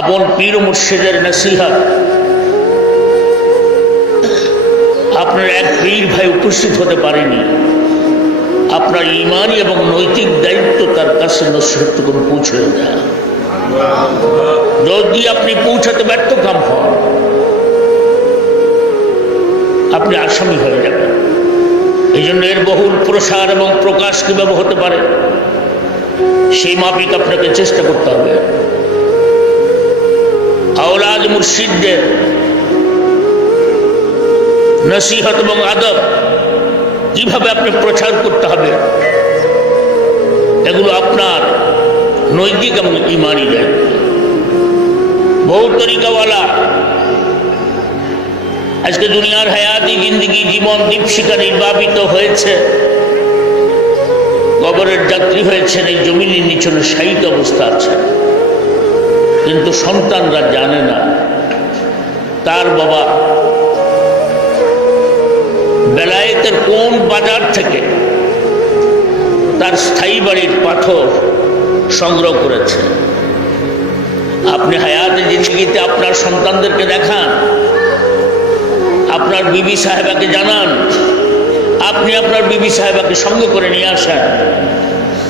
আপন পীর মুর্শিদের নসিহত আপনার এক পীর ভাই উপস্থিত হতে পারেনি, আপনার ইমানি এবং নৈতিক দায়িত্ব তার কাছে নসিহতটুকু পৌঁছে দেয়। যদি আপনি পৌঁছাতে ব্যর্থকাম হন, আপনি আসামি হয়ে যাবেন। এই জন্য এর বহুল প্রসার এবং প্রকাশ কিভাবে হতে পারে সেই মাফিক আপনাকে চেষ্টা করতে হবে। আওলাদ মুর্শিদদের নসিহত এবং আদব কিভাবে আপনি প্রচার করতে হবে, এগুলো আপনার নৈতিক এবং ইমানি দায়িত্ব। বহু তরিকাওয়ালা আজকে দুনিয়ার হায়াতি জিন্দগি জীবন দীপশিখা নির্বাপিত হয়েছে, কবরের যাত্রী হয়েছেন, এই জমিনের নিচনে শায়িত অবস্থা আছে, কিন্তু সন্তানরা জানে না তার বাবা বেলায়েতের কোন বাজার থেকে তার স্থায়ী বাড়ির পাথর সংগ্রহ করেছে। আপনি হায়াতে জিন্দগিতে আপনার সন্তানদেরকে দেখান, আপনার বিবি সাহেবাকে জানান, আপনি আপনার বিবি সাহেবাকে সঙ্গে করে নিয়ে আসেন,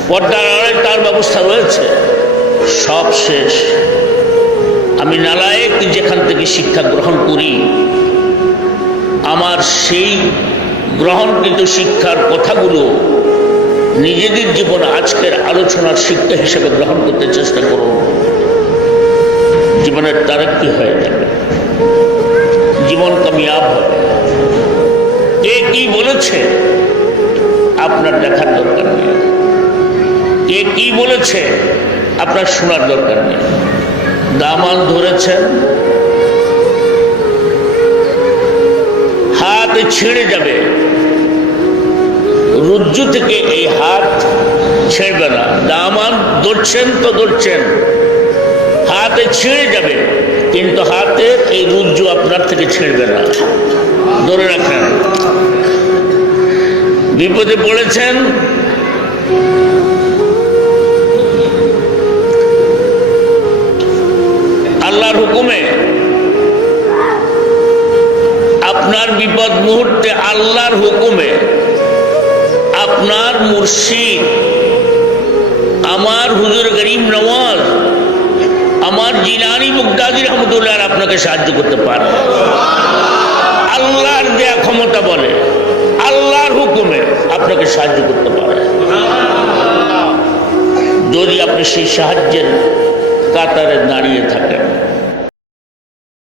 পর্দার আড়ালে তার ব্যবস্থা রয়েছে। সব শেষ, আমি নালায়েক যেখান থেকে শিক্ষা গ্রহণ করি, আমার সেই গ্রহণকৃত শিক্ষার কথাগুলো নিজেদের জীবনে আজকের আলোচনার শিক্ষা হিসেবে গ্রহণ করতে চেষ্টা করুন। জীবনের তারাক্কি হয়ে যাবে, জীবন কামিয়াব হবে। কে কি বলেছে আপনার দেখার দরকার নেই, কে কি বলেছে আপনার শোনার দরকার নেই। দামান ধরেছেন, হাত ছিঁড়ে যাবে, রজ্জু থেকে এই হাত ছেড়বে না। দামান ধরছেন তো ধরছেন, হাতে ছিঁড়ে যাবে, কিন্তু হাতের এই রজ্জু আপনার থেকে ছিঁড়বে না, ধরে রাখেন। বিপদে পড়েছেন, আল্লাহর হুকুমে আপনার বিপদ মুহূর্তে আল্লাহর হুকুমে আপনার মুর্শিদ আমার হুজুর গরিব নওয়াজ আমার জিলানী মুগদাদি রহমতুল্লাহ আপনাকে সাহায্য করতে পারে। আল্লাহর দেয়া ক্ষমতা বলে আল্লাহর হুকুমে আপনাকে সাহায্য করতে পারে, যদি আপনি সেই সাহায্যের কাতারে দাঁড়িয়ে থাকেন।